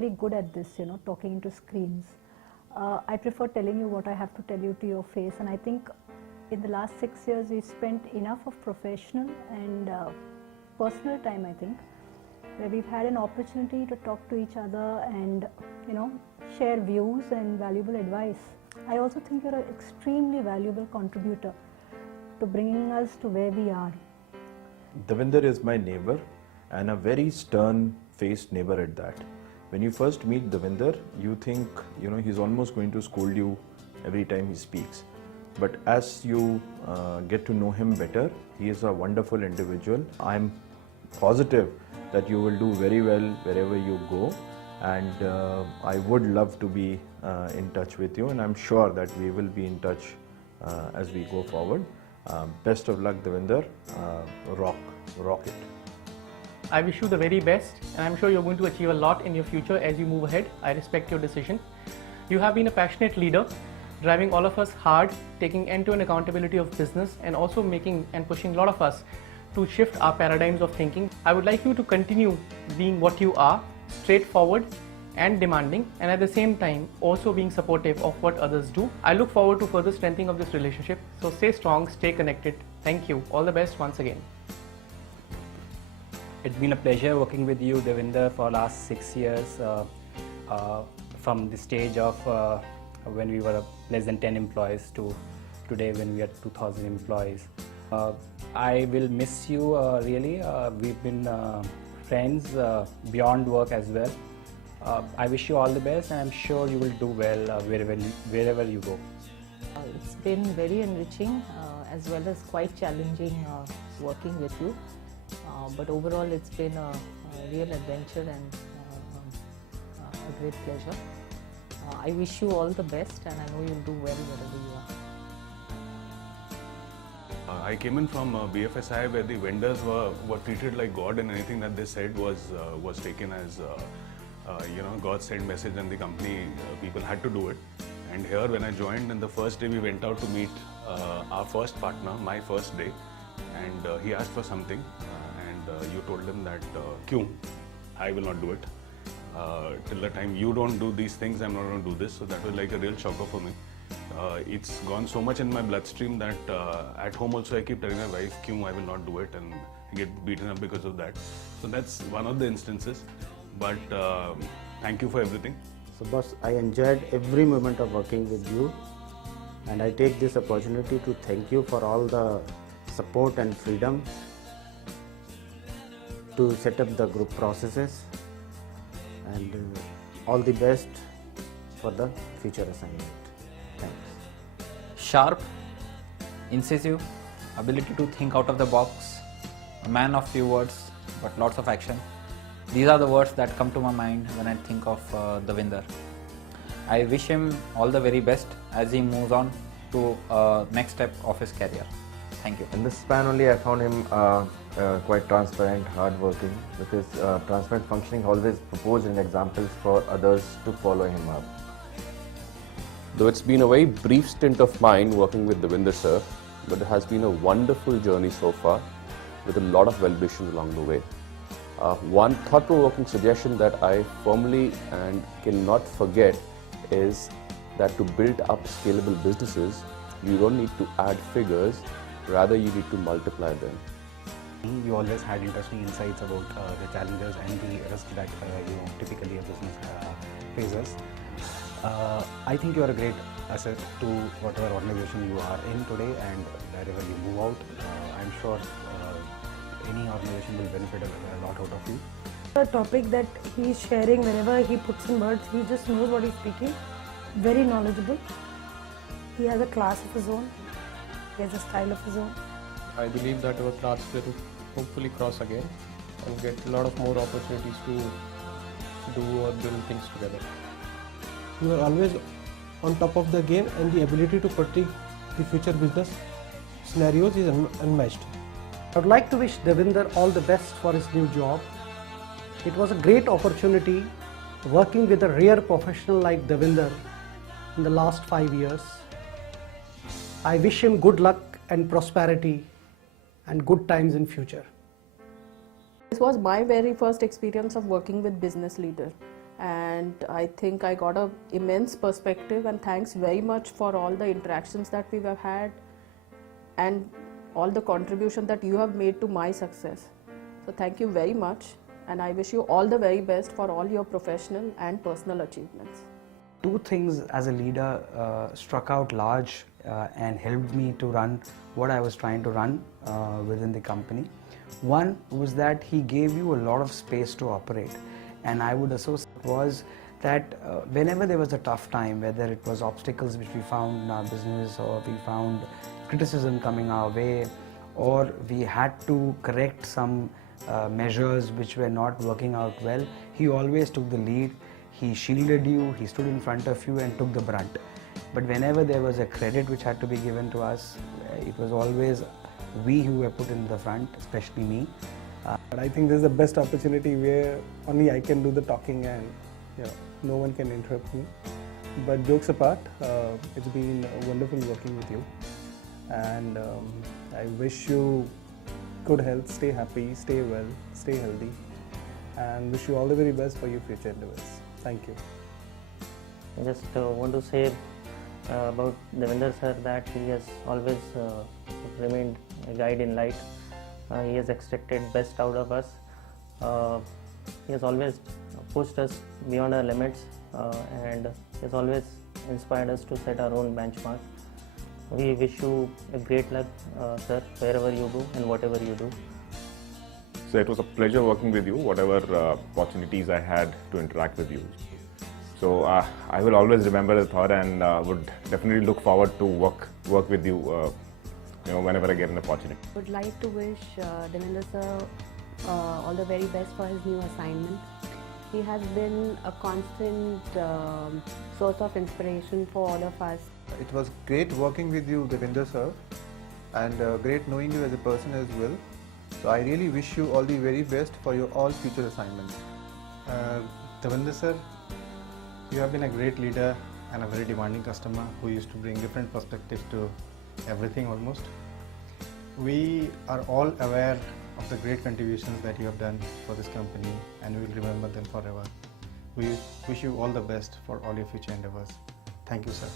very good at this, talking into screens. I prefer telling you what I have to tell you to your face, and I think in the last 6 years we've spent enough of professional and personal time, I think, where we've had an opportunity to talk to each other and, share views and valuable advice. I also think you're an extremely valuable contributor to bringing us to where we are. Davinder is my neighbor and a very stern-faced neighbor at that. When you first meet Davinder, you think, he's almost going to scold you every time he speaks. But as you get to know him better, he is a wonderful individual. I'm positive that you will do very well wherever you go, and I would love to be in touch with you, and I'm sure that we will be in touch as we go forward. Best of luck, Davinder. Rock it. I wish you the very best, and I'm sure you're going to achieve a lot in your future as you move ahead. I respect your decision. You have been a passionate leader, driving all of us hard, taking end-to-end accountability of business, and also making and pushing a lot of us to shift our paradigms of thinking. I would like you to continue being what you are, straightforward and demanding, and at the same time also being supportive of what others do. I look forward to further strengthening of this relationship. So stay strong, stay connected. Thank you. All the best once again. It's been a pleasure working with you, Davinder, for last 6 years, from the stage of when we were less than 10 employees to today when we are 2,000 employees. I will miss you really. We've been friends beyond work as well. I wish you all the best, and I'm sure you will do well wherever you go. It's been very enriching as well as quite challenging working with you. But overall it's been a real adventure and a great pleasure. I wish you all the best, and I know you'll do well wherever you are. I came in from BFSI, where the vendors were treated like God, and anything that they said was taken as God's sent message, and the company people had to do it. And here when I joined, and the first day we went out to meet our first partner, my first day, and he asked for something, and you told him that Kyun, I will not do it. Till the time you don't do these things, I'm not going to do this. So that was like a real shocker for me. It's gone so much in my bloodstream that at home also I keep telling my wife, Kyun, I will not do it, and I get beaten up because of that. So that's one of the instances. But thank you for everything. So boss, I enjoyed every moment of working with you, and I take this opportunity to thank you for all the support and freedom to set up the group processes, and all the best for the future assignment. Thanks. Sharp, incisive, ability to think out of the box, a man of few words but lots of action. These are the words that come to my mind when I think of Davinder. I wish him all the very best as he moves on to next step of his career. Thank you. In this span only I found him quite transparent, hardworking. With his transparent functioning, always proposing examples for others to follow him up. Though it's been a very brief stint of mine working with Davinder sir, but it has been a wonderful journey so far with a lot of well-wishes along the way. One thought-provoking suggestion that I firmly and cannot forget is that to build up scalable businesses, you don't need to add figures, rather you need to multiply them. You always had interesting insights about the challenges and the risks that typically a business faces. I think you are a great asset to whatever organization you are in today, and wherever you move out, I'm sure any organization will benefit a lot out of you. The topic that he's sharing, whenever he puts in words, he just knows what he's speaking. Very knowledgeable. He has a class of his own. He has a style of his own. I believe that our paths will hopefully cross again and get a lot of more opportunities to do or build things together. You are always on top of the game, and the ability to predict the future business scenarios is unmatched. I would like to wish Davinder all the best for his new job. It was a great opportunity working with a rare professional like Davinder in the last 5 years. I wish him good luck and prosperity and good times in future. This was my very first experience of working with business leader, and I think I got an immense perspective, and thanks very much for all the interactions that we have had and all the contribution that you have made to my success. So thank you very much, and I wish you all the very best for all your professional and personal achievements. Two things as a leader struck out large and helped me to run what I was trying to run within the company. One was that he gave you a lot of space to operate, and I would associate was that whenever there was a tough time, whether it was obstacles which we found in our business, or we found criticism coming our way, or we had to correct some measures which were not working out well, he always took the lead. He shielded you, he stood in front of you and took the brunt. But whenever there was a credit which had to be given to us, it was always we who were put in the front, especially me. But I think this is the best opportunity where only I can do the talking and no one can interrupt me. But jokes apart, it's been wonderful working with you, and I wish you good health, stay happy, stay well, stay healthy, and wish you all the very best for your future endeavors. Thank you. I just want to say about Davinder sir that he has always remained a guide in light. He has extracted best out of us. He has always pushed us beyond our limits, and he has always inspired us to set our own benchmark. We wish you a great luck, sir, wherever you go and whatever you do. So it was a pleasure working with you, whatever opportunities I had to interact with you. So I will always remember the thought, and would definitely look forward to work with you, whenever I get an opportunity. Would like to wish Davinder sir all the very best for his new assignment. He has been a constant source of inspiration for all of us. It was great working with you, Davinder sir, and great knowing you as a person as well. So I really wish you all the very best for your all future assignments. Davinder sir, you have been a great leader and a very demanding customer who used to bring different perspectives to everything almost. We are all aware of the great contributions that you have done for this company, and we will remember them forever. We wish you all the best for all your future endeavors. Thank you, sir.